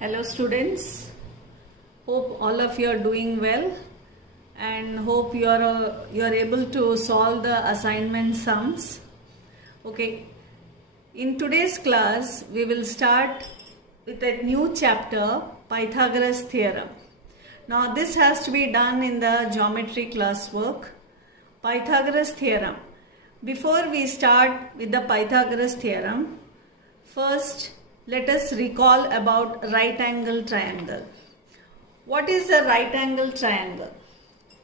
Hello students, hope all of you are doing well and hope you are able to solve the assignment sums. Okay, in today's class we will start with a new chapter, Pythagoras Theorem. Now this has to be done in the geometry classwork. Pythagoras Theorem. Before we start with the Pythagoras Theorem, first let us recall about right angle triangle. What is a right angle triangle?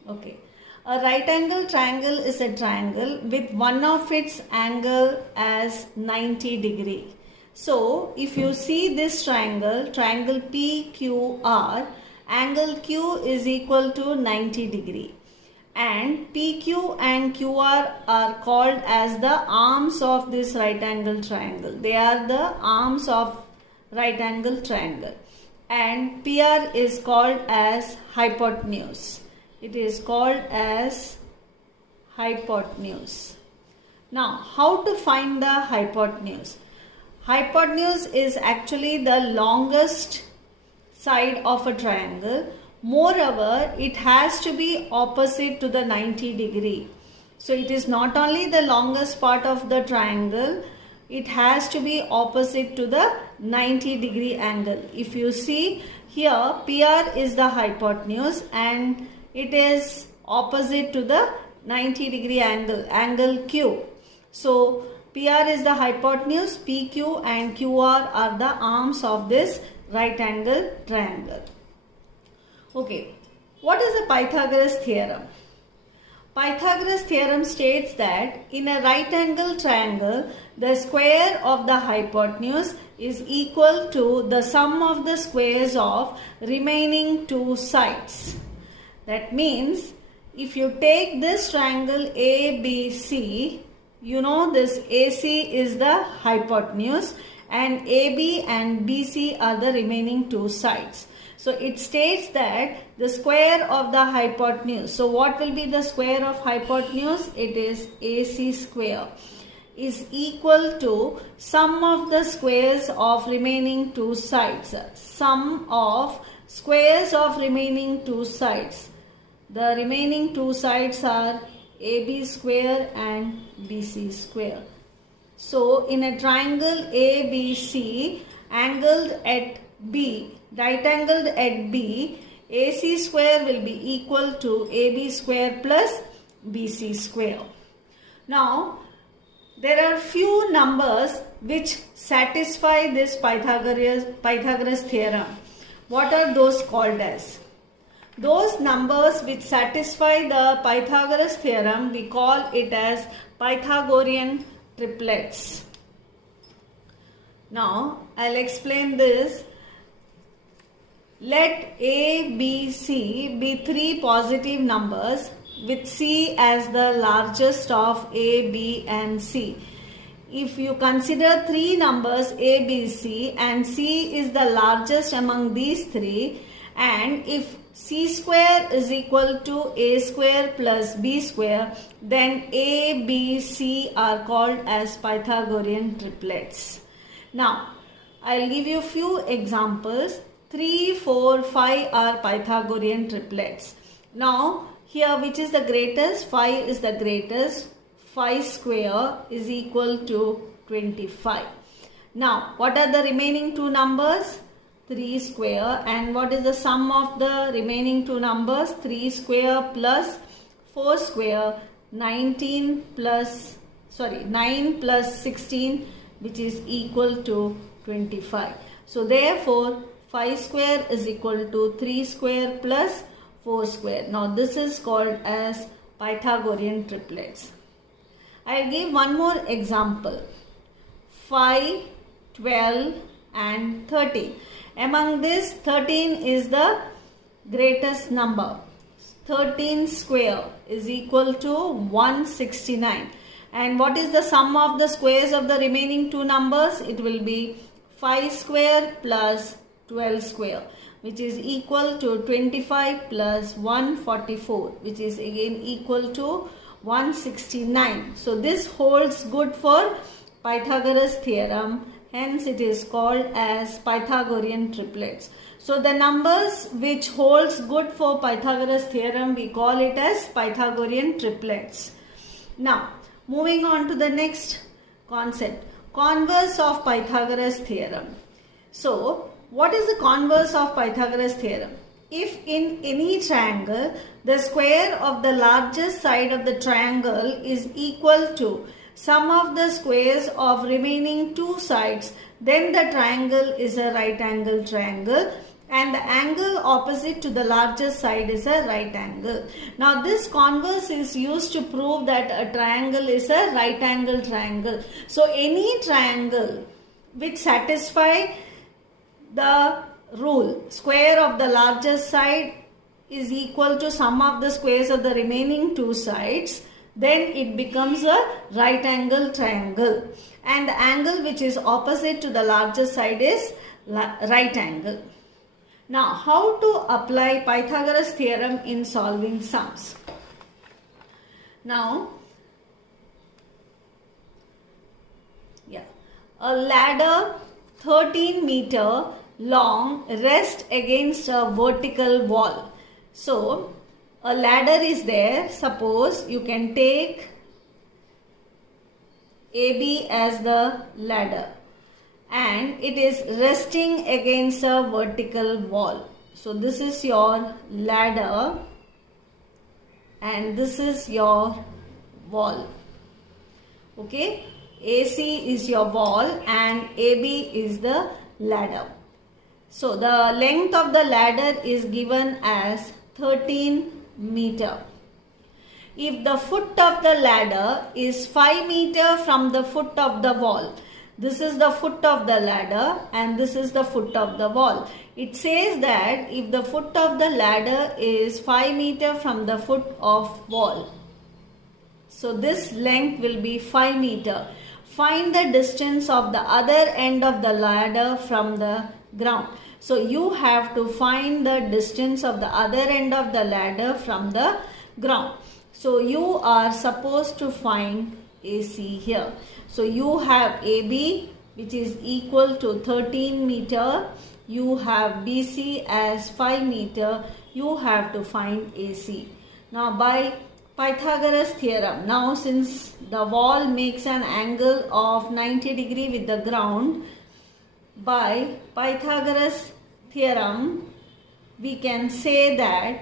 Okay, a right angle triangle is a triangle with one of its angle as 90 degree. So if you see this triangle PQR, angle Q is equal to 90 degree. And PQ and QR are called as the arms of this right angle triangle. They are the arms of right angle triangle. And PR is called as hypotenuse. It is called as hypotenuse. Now, how to find the hypotenuse? Hypotenuse is actually the longest side of a triangle. Moreover, it has to be opposite to the 90 degree. So it is not only the longest part of the triangle, it has to be opposite to the 90 degree angle. If you see here, PR is the hypotenuse and it is opposite to the 90 degree angle, angle Q. So PR is the hypotenuse, PQ and QR are the arms of this right angle triangle. Okay, what is the Pythagoras theorem? Pythagoras theorem states that in a right angle triangle, the square of the hypotenuse is equal to the sum of the squares of remaining two sides. That means if you take this triangle ABC, you know this AC is the hypotenuse and AB and BC are the remaining two sides. So it states that the square of the hypotenuse, so what will be the square of hypotenuse? It is AC square is equal to sum of the squares of remaining two sides. Sum of squares of remaining two sides. The remaining two sides are AB square and BC square. So in a triangle ABC angled at B, right angled at B, AC square will be equal to AB square plus BC square. Now, there are few numbers which satisfy this Pythagoras theorem. What are those called as? Those numbers which satisfy the Pythagoras theorem, we call it as Pythagorean triplets. Now, I'll explain this. Let A, B, C be three positive numbers with C as the largest of A, B and C. If you consider three numbers A, B, C and C is the largest among these three, and if C square is equal to A square plus B square, then A, B, C are called as Pythagorean triplets. Now, I'll give you few examples. 3, 4, 5 are Pythagorean triplets. Now, here which is the greatest? 5 is the greatest. 5 square is equal to 25. Now, what are the remaining two numbers? 3 square, and what is the sum of the remaining two numbers? 3 square plus 4 square, 9 plus 16, which is equal to 25. So therefore 5 square is equal to 3 square plus 4 square. Now this is called as Pythagorean triplets. I'll give one more example. 5, 12 and 13. Among this, 13 is the greatest number. 13 square is equal to 169. And what is the sum of the squares of the remaining two numbers? It will be 5 square plus 12 square, which is equal to 25 plus 144, which is again equal to 169. So this holds good for Pythagoras theorem. Hence it is called as Pythagorean triplets. So the numbers which holds good for Pythagoras theorem, we call it as Pythagorean triplets. Now moving on to the next concept, converse of Pythagoras theorem. So what is the converse of Pythagoras theorem? If in any triangle the square of the largest side of the triangle is equal to sum of the squares of remaining two sides, then the triangle is a right angle triangle and the angle opposite to the largest side is a right angle. Now this converse is used to prove that a triangle is a right angle triangle. So any triangle which satisfy the rule square of the largest side is equal to sum of the squares of the remaining two sides, then it becomes a right angle triangle and the angle which is opposite to the largest side is right angle. Now how to apply Pythagoras theorem in solving sums? Now a ladder 13 meter long rests against a vertical wall. So a ladder is there. Suppose you can take AB as the ladder and it is resting against a vertical wall. So this is your ladder and this is your wall. Okay, AC is your wall and AB is the ladder. So the length of the ladder is given as 13 meter. If the foot of the ladder is 5 meter from the foot of the wall, this is the foot of the ladder and this is the foot of the wall. It says that if the foot of the ladder is 5 meter from the foot of wall, so this length will be 5 meter. Find the distance of the other end of the ladder from the ground. So you have to find the distance of the other end of the ladder from the ground. So you are supposed to find AC here. So you have AB which is equal to 13 meter. You have BC as 5 meter. You have to find AC. Now by Pythagoras theorem, now since the wall makes an angle of 90 degree with the ground, by Pythagoras theorem we can say that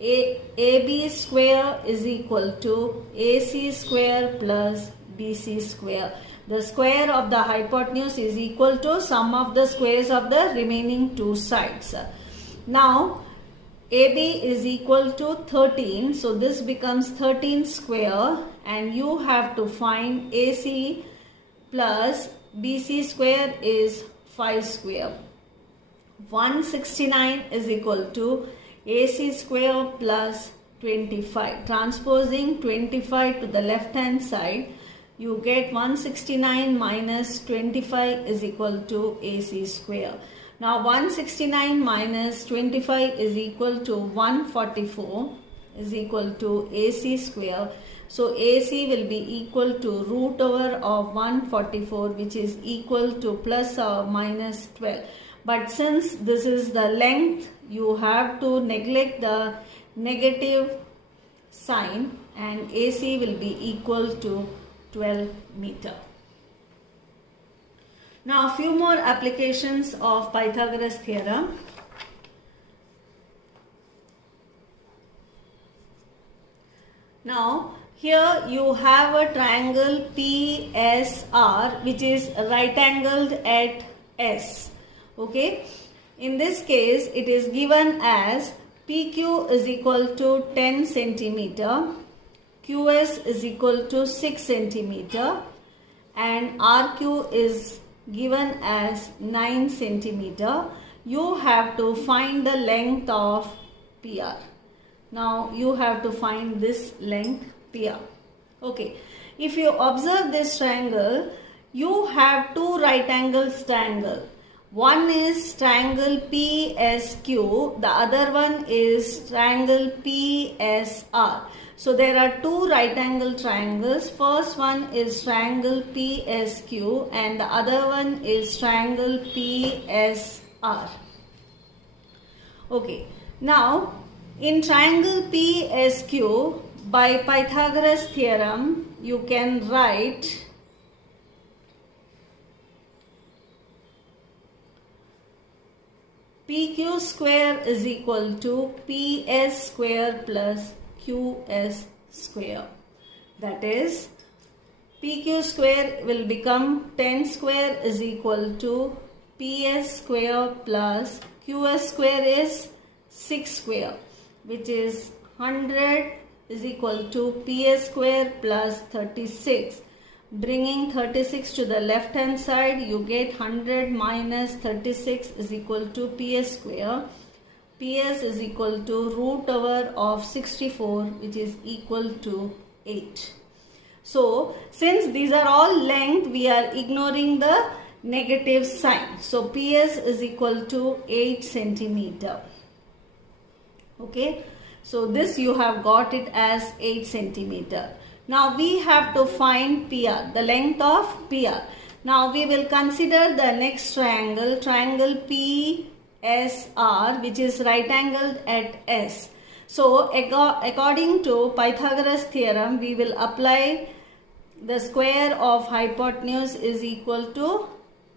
AB square is equal to AC square plus BC square. The square of the hypotenuse is equal to sum of the squares of the remaining two sides. Now AB is equal to 13, so this becomes 13 square and you have to find AC plus BC square is 5 square. 169 is equal to AC square plus 25. Transposing 25 to the left hand side, you get 169 minus 25 is equal to AC square. Now 169 minus 25 is equal to 144 is equal to AC square. So AC will be equal to root over of 144 which is equal to plus or minus 12. But since this is the length, you have to neglect the negative sign and AC will be equal to 12 meter. Now a few more applications of Pythagoras theorem. Now here you have a triangle PSR which is right angled at S. Okay, in this case it is given as PQ is equal to 10 centimeter, QS is equal to 6 centimeter and RQ is given as 9 centimeter. You have to find the length of PR. Now you have to find this length PR. Okay, if you observe this triangle, you have two right angles triangle. One is triangle PSQ, the other one is triangle PSR. So there are two right angle triangles. First one is triangle PSQ and the other one is triangle PSR. Okay, now in triangle PSQ, by Pythagoras theorem, you can write PQ square is equal to PS square plus QS square. That is, PQ square will become 10 square is equal to PS square plus QS square is 6 square, which is 100 is equal to PS square plus 36. Bringing 36 to the left hand side, you get 100 minus 36 is equal to PS square. PS is equal to root over of 64, which is equal to 8. So, since these are all length, we are ignoring the negative sign. So, PS is equal to 8 centimeter. Okay. So, this you have got it as 8 centimeter. Now, we have to find PR, the length of PR. Now, we will consider the next triangle, triangle PSR, which is right angled at S. So, according to Pythagoras theorem, we will apply the square of hypotenuse is equal to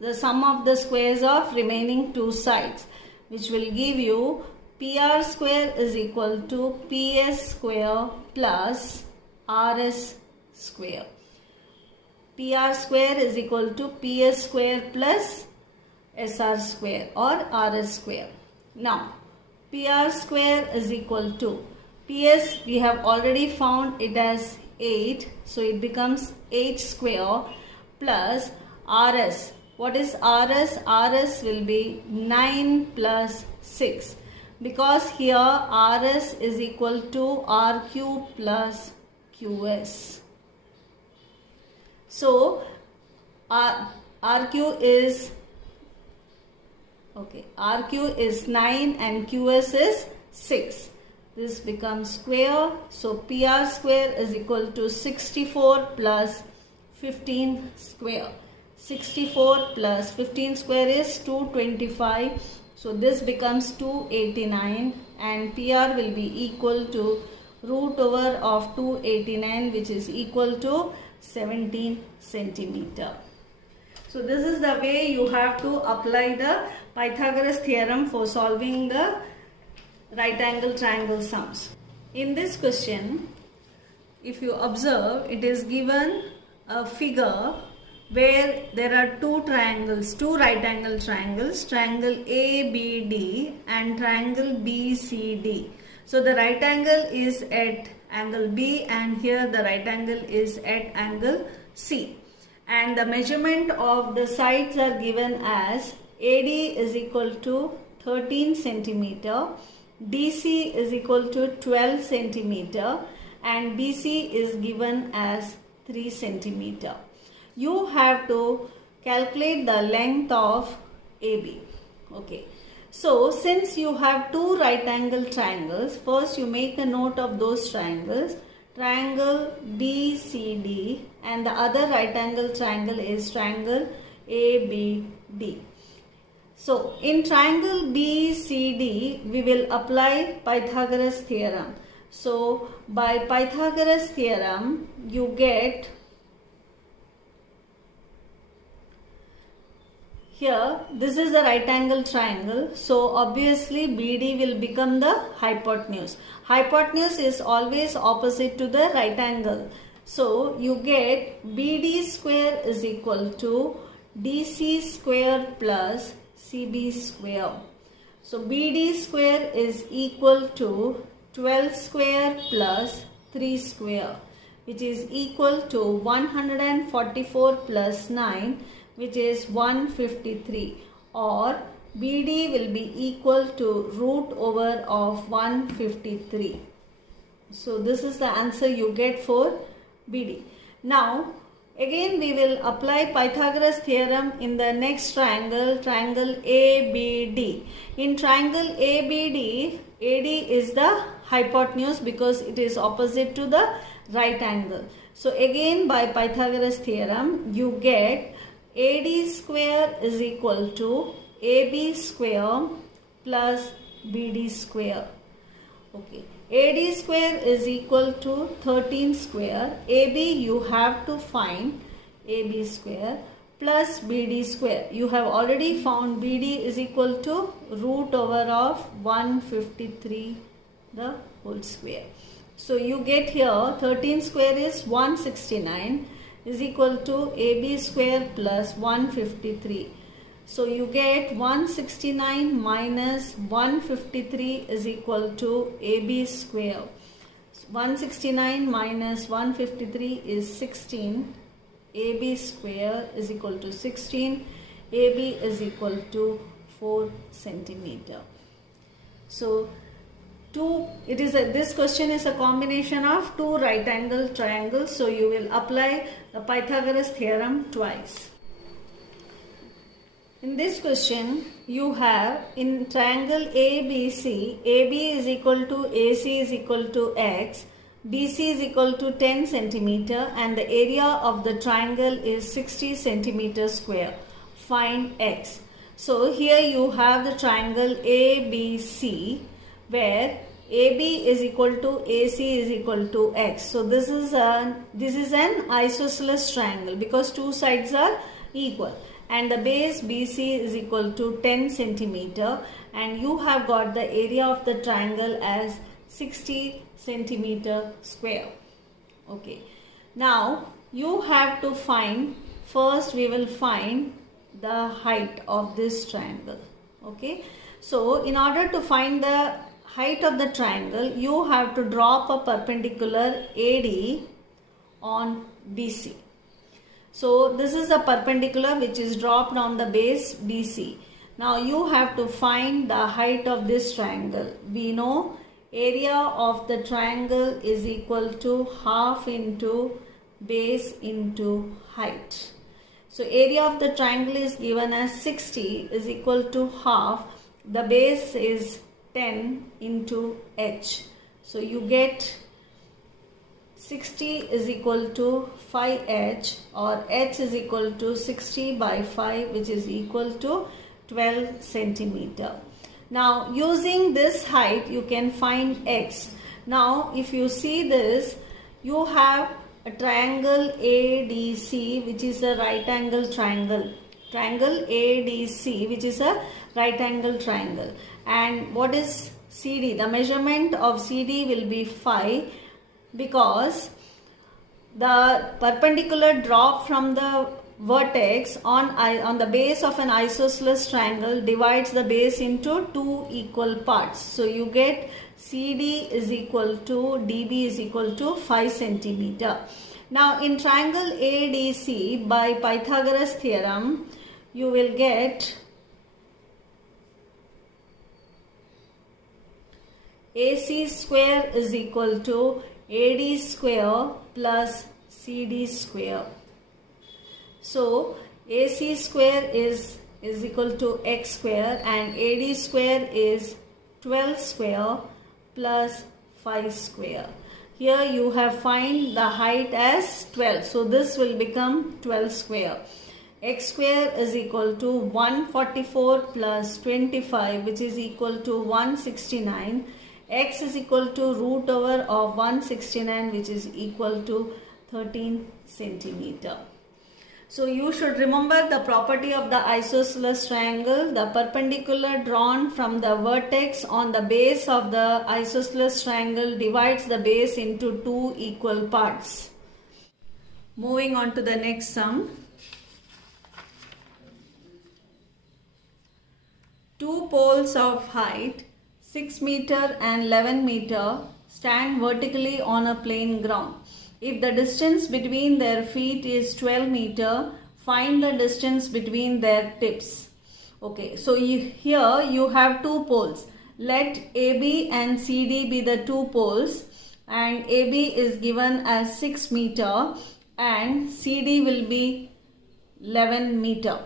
the sum of the squares of remaining two sides, which will give you PR square is equal to PS square plus RS square. PR square is equal to PS square plus SR square or RS square. Now, PR square is equal to PS, we have already found it as 8. So, it becomes 8 square plus RS. What is RS? RS will be 9 plus 6. Because here RS is equal to RQ plus QS. So, RQ is RQ is 9 and QS is 6. This becomes square. So, PR square is equal to 64 plus 15 square. 64 plus 15 square is 225. So, this becomes 289 and PR will be equal to root over of 289, which is equal to 17 centimeter. So, this is the way you have to apply the Pythagoras theorem for solving the right angle triangle sums. In this question, if you observe, it is given a figure where there are two triangles, two right angle triangles, triangle ABD and triangle BCD. So, the right angle is at angle B and here the right angle is at angle C. And the measurement of the sides are given as AD is equal to 13 centimeter, DC is equal to 12 centimeter and BC is given as 3 centimeter. You have to calculate the length of AB. Okay. So, since you have two right angle triangles, first you make a note of those triangles. Triangle BCD and the other right angle triangle is triangle ABD. So, in triangle BCD, we will apply Pythagoras theorem. So, by Pythagoras theorem, you get here, this is the right angle triangle. So, obviously BD will become the hypotenuse. Hypotenuse is always opposite to the right angle. So, you get BD square is equal to DC square plus CB square. So, BD square is equal to 12 square plus 3 square, which is equal to 144 plus 9, which is 153, or BD will be equal to root over of 153. So, this is the answer you get for BD. Now, Again we will apply Pythagoras theorem in the next triangle, triangle ABD. In triangle ABD, AD is the hypotenuse because it is opposite to the right angle. So again by Pythagoras theorem you get AD square is equal to AB square plus BD square. Okay. AD square is equal to 13 square. AB you have to find AB square plus BD square. You have already found BD is equal to root over of 153 the whole square. So you get here 13 square is 169 is equal to AB square plus 153. So you get 169 minus 153 is equal to AB square. 169 minus 153 is 16. AB square is equal to 16. AB is equal to 4 centimeter. So this question is a combination of two right angle triangles. So you will apply the Pythagoras theorem twice. In this question, you have in triangle ABC, AB is equal to AC is equal to X, BC is equal to 10 centimeter and the area of the triangle is 60 centimeter square. Find X. So here you have the triangle ABC where AB is equal to AC is equal to X. So this is an isosceles triangle because two sides are equal. And the base BC is equal to 10 centimeter and you have got the area of the triangle as 60 centimeter square. Okay. Now you have to find, first we will find the height of this triangle. Okay. So in order to find the height of the triangle, you have to drop a perpendicular AD on BC. So this is a perpendicular which is dropped on the base BC. Now you have to find the height of this triangle. We know area of the triangle is equal to half into base into height. So area of the triangle is given as 60 is equal to half. The base is 10 into h. So you get 60 is equal to 5h or h is equal to 60 by 5 which is equal to 12 centimeter. Now using this height you can find x. Now if you see this, you have a triangle ADC which is a right angle triangle. Triangle ADC which is a right angle triangle. And what is CD? The measurement of CD will be 5 because the perpendicular drop from the vertex on the base of an isosceles triangle divides the base into two equal parts. So you get CD is equal to DB is equal to 5 centimeter. Now in triangle ADC by Pythagoras theorem you will get AC square is equal to AD square plus CD square. So AC square is equal to x square and AD square is 12 square plus 5 square. Here you have find the height as 12. So this will become 12 square. X square is equal to 144 plus 25 which is equal to 169. X is equal to root over of 169 which is equal to 13 centimeter. So you should remember the property of the isosceles triangle. The perpendicular drawn from the vertex on the base of the isosceles triangle divides the base into two equal parts. Moving on to the next sum. Two poles of height 6 meter and 11 meter stand vertically on a plain ground. If the distance between their feet is 12 meter, find the distance between their tips. Okay, so here you have two poles. Let AB and CD be the two poles and AB is given as 6 meter and CD will be 11 meter.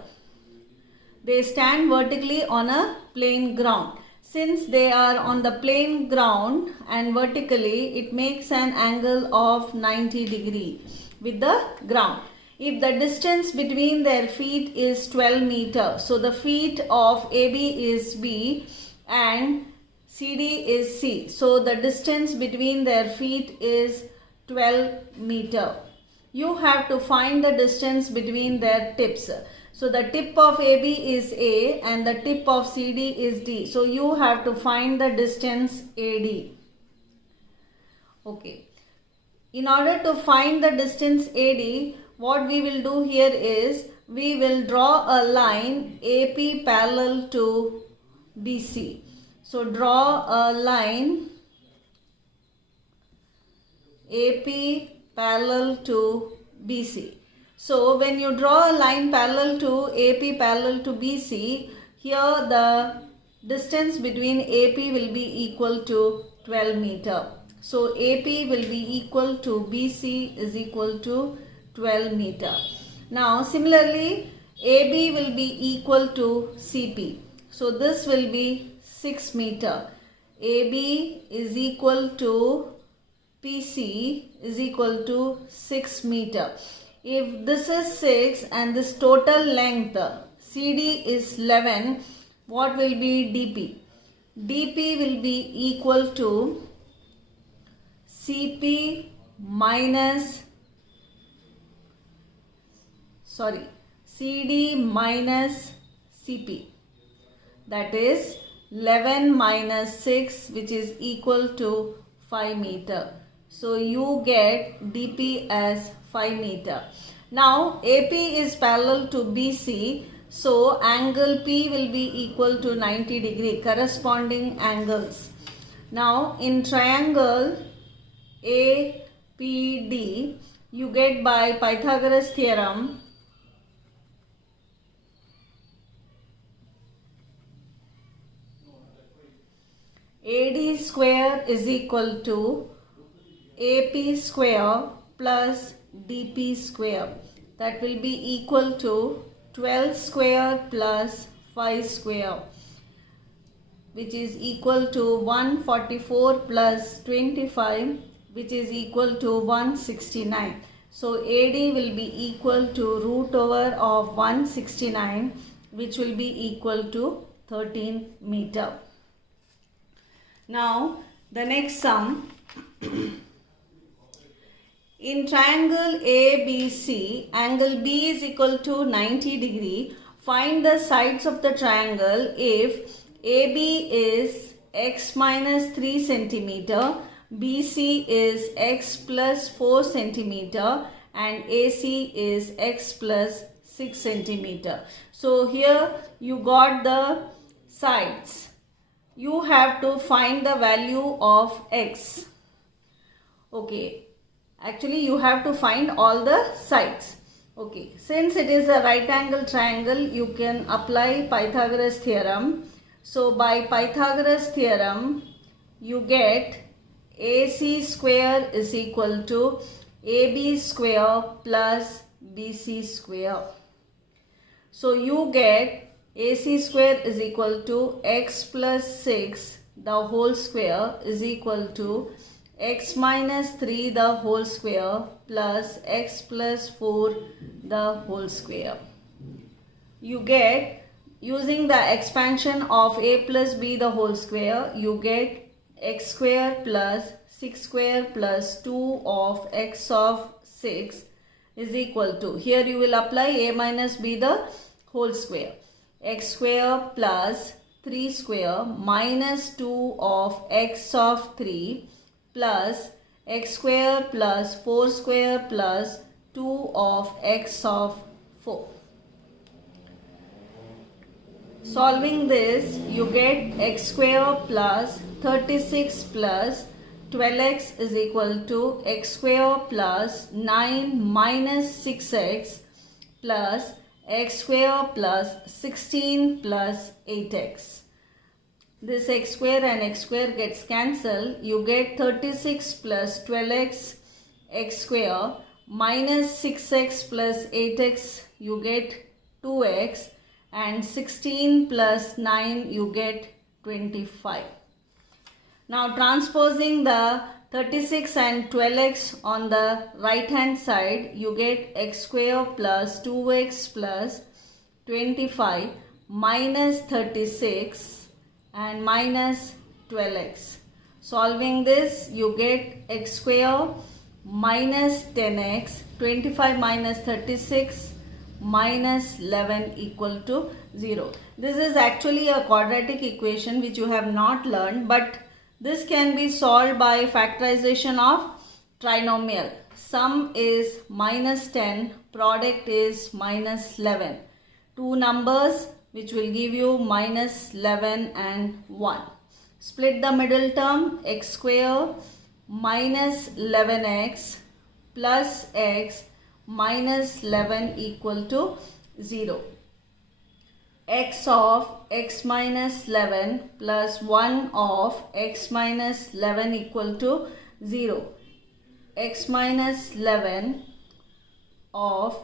They stand vertically on a plain ground. Since they are on the plain ground and vertically, it makes an angle of 90 degree with the ground. If the distance between their feet is 12 meter, so the feet of AB is B and CD is C. So the distance between their feet is 12 meter. You have to find the distance between their tips. So the tip of AB is A and the tip of CD is D. So you have to find the distance AD. Okay. In order to find the distance AD, what we will do here is we will draw a line AP parallel to BC. So draw a line AP parallel to BC. So when you draw a line parallel to AP parallel to BC, here the distance between AP will be equal to 12 meter. So AP will be equal to BC is equal to 12 meter. Now similarly AB will be equal to CP. So this will be 6 meter. AB is equal to PC is equal to 6 meter. If this is 6 and this total length CD is 11, what will be DP? DP will be equal to CD minus CP. That is 11 minus 6, which is equal to 5 meter. So you get DP as 5 meter. Now AP is parallel to BC. So angle P will be equal to 90 degree, corresponding angles. Now in triangle APD, you get by Pythagoras theorem AD square is equal to AP square plus DP square. That will be equal to 12 square plus 5 square, which is equal to 144 plus 25, which is equal to 169. So AD will be equal to root over of 169, which will be equal to 13 meter. Now the next sum. In triangle ABC, angle B is equal to 90 degree. Find the sides of the triangle if AB is x minus 3 centimeter, BC is x plus 4 centimeter and AC is x plus 6 centimeter. So here you got the sides. You have to find the value of x. Okay. Actually, you have to find all the sides. Okay. Since it is a right angle triangle, you can apply Pythagoras theorem. So by Pythagoras theorem, you get AC square is equal to AB square plus BC square. So you get AC square is equal to x plus 6 the whole square is equal to x minus 3 the whole square plus x plus 4 the whole square. You get, using the expansion of a plus b the whole square, you get x square plus 6 square plus 2 of x of 6 is equal to, here you will apply a minus b the whole square, x square plus 3 square minus 2 of x of 3 plus x square plus 4 square plus 2 of x of 4. Solving this, you get x square plus 36 plus 12x is equal to x square plus 9 minus 6x plus x square plus 16 plus 8x. This x square and x square gets cancelled. You get 36 plus 12x x square minus 6x plus 8x you get 2x, and 16 plus 9 you get 25. Now transposing the 36 and 12x on the right hand side, you get x square plus 2x plus 25 minus 36 and minus 12x. Solving this, you get x square minus 10x, 25 minus 36 minus 11 equal to 0. This is actually a quadratic equation which you have not learned, but this can be solved by factorization of trinomial. Sum is minus 10, product is minus 11. Two numbers which will give you minus 11 and 1. Split the middle term, x square minus 11x plus x minus 11 equal to 0. X of x minus 11 plus 1 of x minus 11 equal to 0. X minus 11 of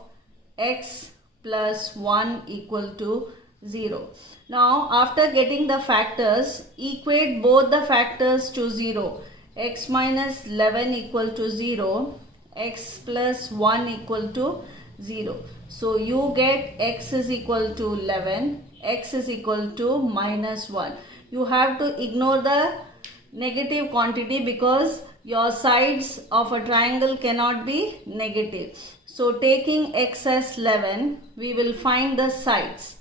x plus 1 equal to 0. Now after getting the factors, equate both the factors to 0. X minus 11 equal to 0, x plus 1 equal to 0. So you get x is equal to 11, x is equal to minus 1. You have to ignore the negative quantity because your sides of a triangle cannot be negative. So taking x as 11, we will find the sides.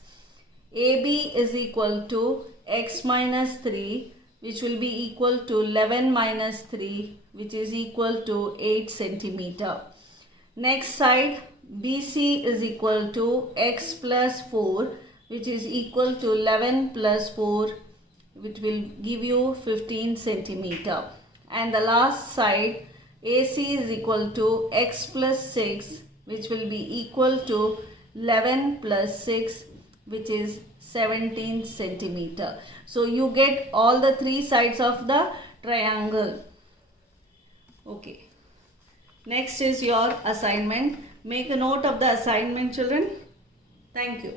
AB is equal to x minus 3, which will be equal to 11 minus 3, which is equal to 8 centimeter. Next side, BC is equal to x plus 4, which is equal to 11 plus 4, which will give you 15 centimeter. And the last side, AC is equal to x plus 6, which will be equal to 11 plus 6, which is 17 centimeter. So you get all the three sides of the triangle. Okay. Next is your assignment. Make a note of the assignment, children. Thank you.